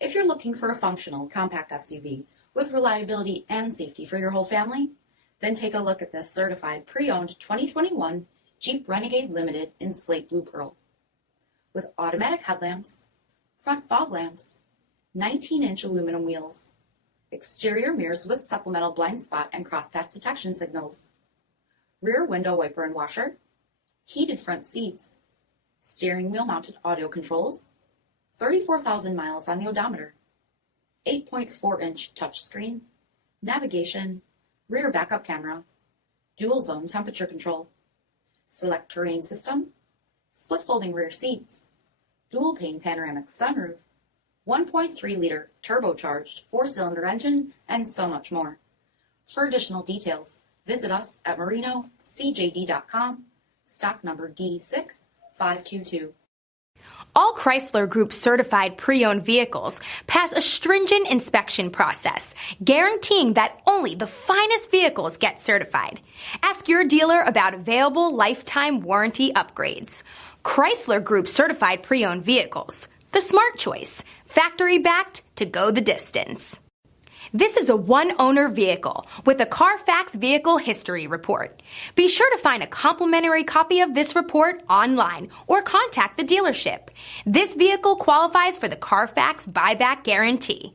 If you're looking for a functional compact SUV with reliability and safety for your whole family, then take a look at this certified pre-owned 2021 Jeep Renegade Limited in Slate Blue Pearl. With automatic headlamps, front fog lamps, 19-inch aluminum wheels, exterior mirrors with supplemental blind spot and crosspath detection signals, rear window wiper and washer, heated front seats, steering wheel mounted audio controls, 34,000 miles on the odometer, 8.4-inch touchscreen, navigation, rear backup camera, dual zone temperature control, select terrain system, split folding rear seats, dual pane panoramic sunroof, 1.3-liter turbocharged 4-cylinder engine, and so much more. For additional details, visit us at marinocjd.com, stock number D6522. All Chrysler Group certified pre-owned vehicles pass a stringent inspection process, guaranteeing that only the finest vehicles get certified. Ask your dealer about available lifetime warranty upgrades. Chrysler Group certified pre-owned vehicles, the smart choice, factory backed to go the distance. This is a one-owner vehicle with a CARFAX vehicle history report. Be sure to find a complimentary copy of this report online or contact the dealership. This vehicle qualifies for the CARFAX buyback guarantee.